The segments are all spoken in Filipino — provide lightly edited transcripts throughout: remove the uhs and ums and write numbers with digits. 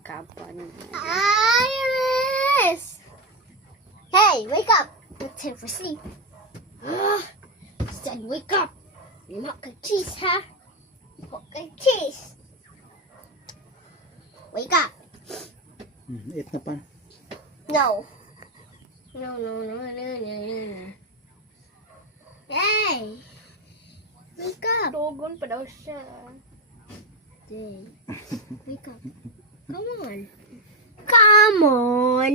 kakapan. Iris! Hey, wake up! It's time for sleep. Son, wake up! You're not gonna cheese, huh? Not gonna cheese. Wake up! Eat na pa. No. No. Hey! Wake up! Tugon pa daw siya. Hey. Wake up. Come on. Come on!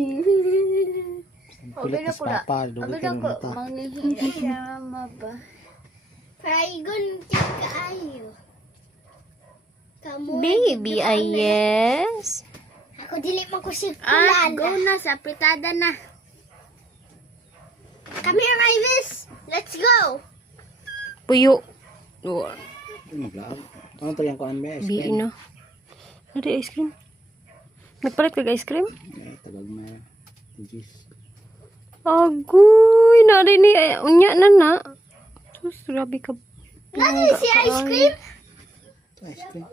Pilit na sa papa. Dugi ka ng mata. Manglihi siya, maba. Paragon kaayo. Come on. Baby, yes. Ako dili man ko si Go Kulala. na, sa apritada na. Come here, Iris. Let's go. Puyo. Naglaag. Ano to yung kuan may ice Bi cream? na. Ano di ice cream? Nagpalit ka ice cream? Tagag na. Juice. Agoy, na rin ni unya na. Sus, grabe ka. Nani si ice cream? Ice cream.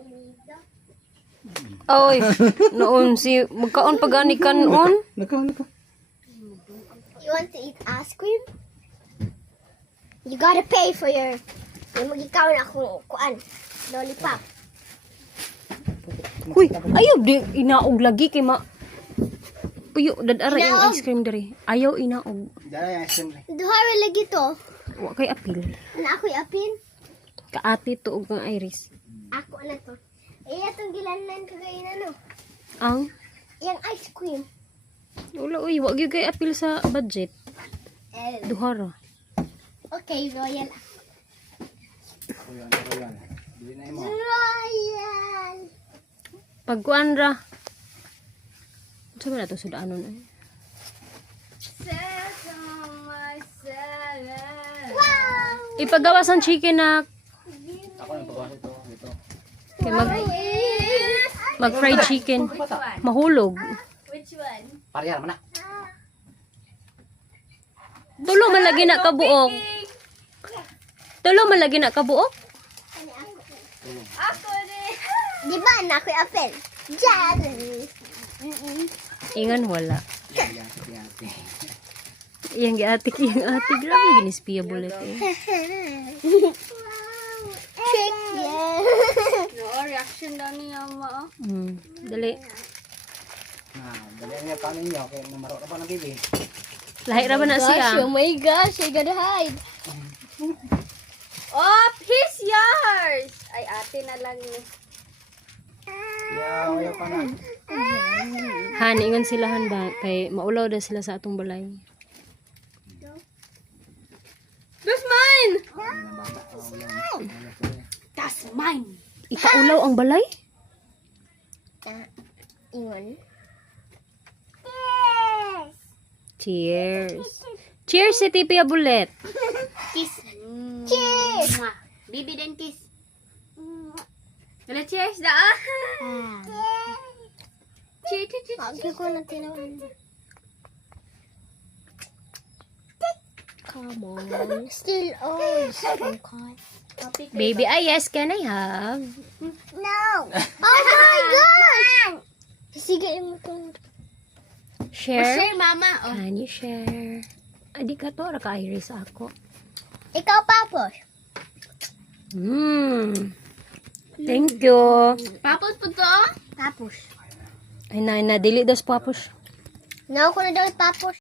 Oy, noon si magkaon pa gani kanon. Naka. You want to eat ice cream? You gotta pay for your... Yung mag-ikaw na akong kuan. Lollipop. Uy, ayaw di inaog lagi kay ma. Puyo, dadara yung Inaog. ice cream diri. Ayaw inaog. Dala yung ice cream. Duhara lagi to. Wa kay apil. Na ako'y apin. Kaati to og ang iris. Ako na to. Eh, itong gilanan kagayin ano. Ang Yung ice cream. wala uy, wa gyud kay apil sa budget. Duhara. Okay, Royal. Royal. Dili na mo. Royal. Pagkuan ra. Sa ba nato sudanon ay? Wow! Ipagawasan chicken na Ako nang pagawa ito. Dito. kay mag fried chicken. Mahulog. Parehar man na. Tulo man lagi na kabuok. Tulo man lagi na kabuok. Di ba na ako'y apin? Diyan. Ingan wala. Yati. Iyang giatik, iyang atik. Grabe ginispiya bullet eh. Trick, yeah. No, reaction daw niya ma. Dali. Dali nga paano niyo kay namaro na pa ng bibi. Lahi ra ba na siya? Oh my gosh, I gotta hide. Oh, he's yours! Ay, ate na lang ni. Yaw pa na. Han, ingon sila han ba? Kay maulaw na sila sa atong balay. That's mine! That's mine! Ikaulaw ang balay? Ingon. Cheers! Cheers si Tipia Bullet! Kiss. Cheers! Bibi din kiss. Dala cheers da ah! Cheers, cheers, cheers. Pagi ko na tinawan. Come on. Still on. Okay. Baby, yes, can I have? No. Oh my gosh! Sige mo to. Share? mama. Can you share? Adi ka to, raka iris ako. Ikaw, Papos. Thank you. Papos po to? Papos. Ay na, dili dos papos. No, ko na daw Papos.